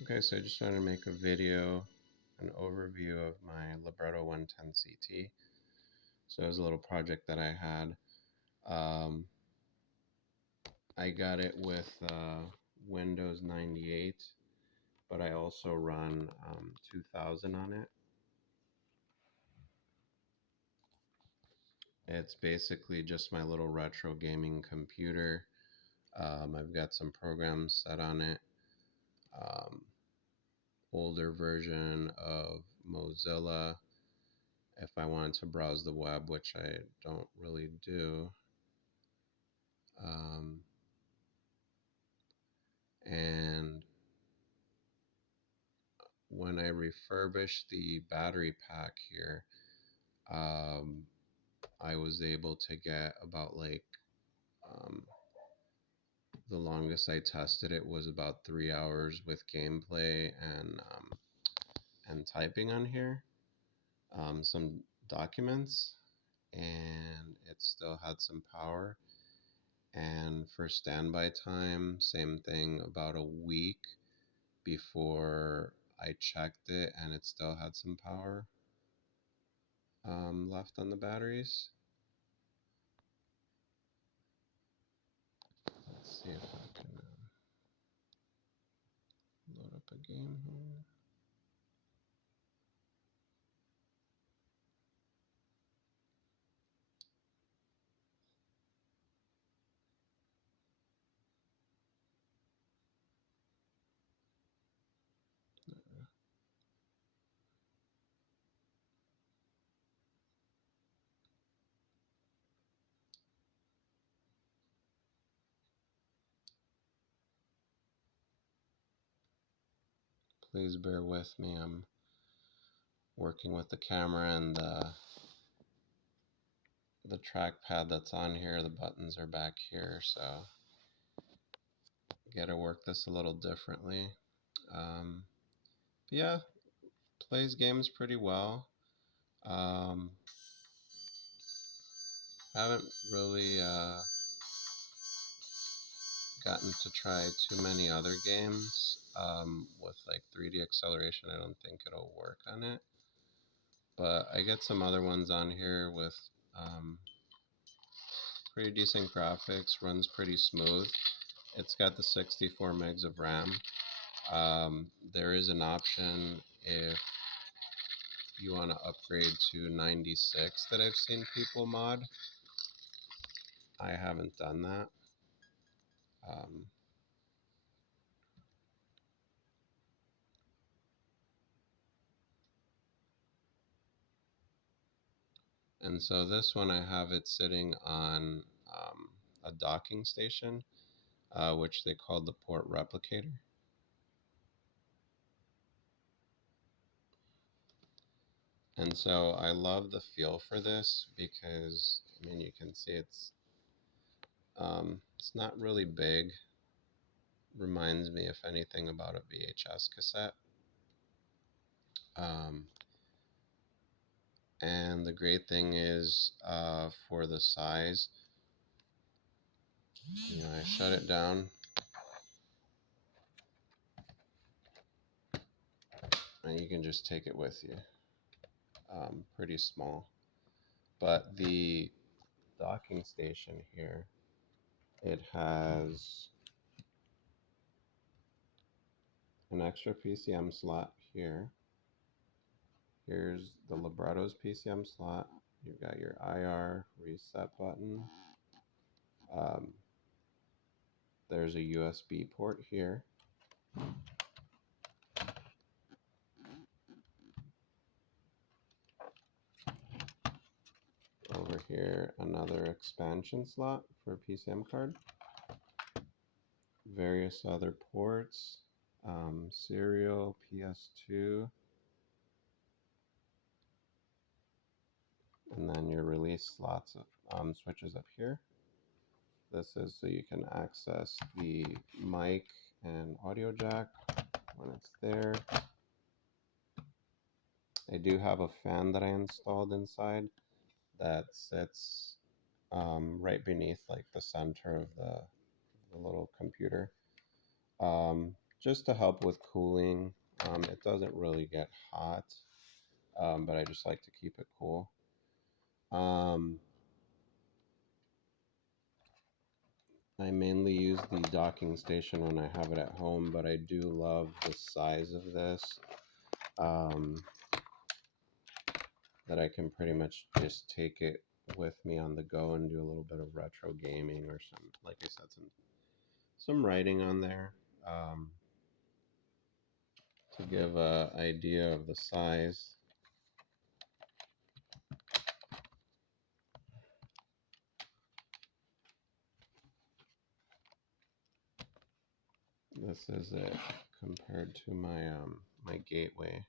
Okay, so I just wanted to make a video, an overview of my Libretto 110 CT. So it was a little project that I had. Um, I got it with Windows 98, but I also run 2000 on it. It's basically just my little retro gaming computer. I've got some programs set on it. Um, Older version of Mozilla if I wanted to browse the web, which I don't really do. Um, and when I refurbished the battery pack here, um, I was able to get about um, the longest I tested it was about 3 hours with gameplay and typing on here, some documents, and it still had some power. And for standby time, same thing, about a week before I checked it, and it still had some power left on the batteries. Let's see if I can load up a game here. Please bear with me. I'm working with the camera and the trackpad that's on here. The buttons are back here, so gotta work this a little differently. Um, but yeah, plays games pretty well. Um, haven't really gotten to try too many other games with like 3D acceleration. I don't think it'll work on it, but I get some other ones on here with um, pretty decent graphics, runs pretty smooth. It's got the 64 megs of RAM. There is an option if you want to upgrade to 96 that I've seen people mod. I haven't done that. Um, and so this one I have it sitting on a docking station, which they call the port replicator. And so I love the feel for this because, I mean, you can see it's not really big. Reminds me, if anything, about a VHS cassette. Um, and the great thing is, for the size, I shut it down, and you can just take it with you. Pretty small. But the docking station here, it has an extra PCM slot here. Here's the Libretto's PCM slot. You've got your IR reset button. Um, there's a USB port here. Over here, another expansion slot for a PCM card. Various other ports, serial, PS2, and then your release slots of switches up here. This is so you can access the mic and audio jack when it's there. I do have a fan that I installed inside that sits right beneath like the center of the little computer. just to help with cooling. It doesn't really get hot, but I just like to keep it cool. Um, I mainly use the docking station when I have it at home, but I do love the size of this, um, that I can pretty much just take it with me on the go and do a little bit of retro gaming or some, like I said, some writing on there, um, to give a idea of the size. This is it compared to my gateway.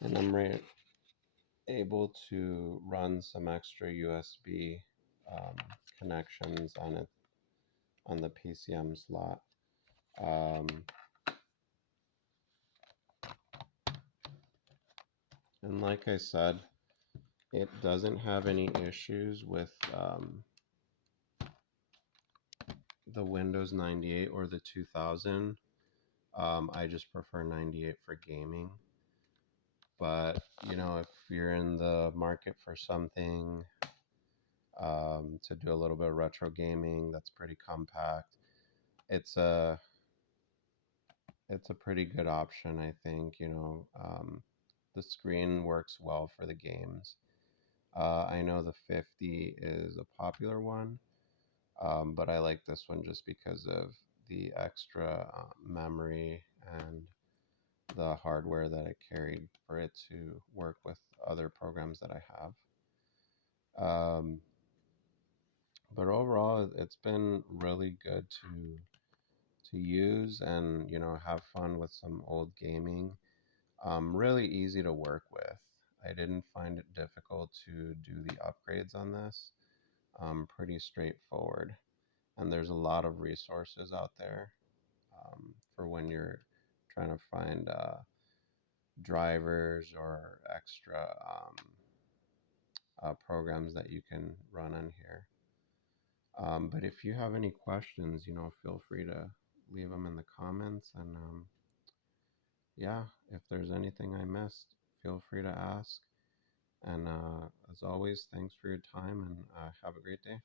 And I'm able to run some extra USB um, connections on it on the PCM slot. Um, and like I said, it doesn't have any issues with the Windows 98 or the 2000. I just prefer 98 for gaming. But, if you're in the market for something to do a little bit of retro gaming that's pretty compact, it's a it's a pretty good option, I think. The screen works well for the games. I know the 50 is a popular one, but I like this one just because of the extra memory and the hardware that it carried for it to work with other programs that I have. But overall, it's been really good to use and have fun with some old gaming. Really easy to work with. I didn't find it difficult to do the upgrades on this. Pretty straightforward. And there's a lot of resources out there for when you're trying to find drivers or extra programs that you can run on here. But if you have any questions, feel free to leave them in the comments. And yeah, if there's anything I missed, feel free to ask. And as always, thanks for your time and have a great day.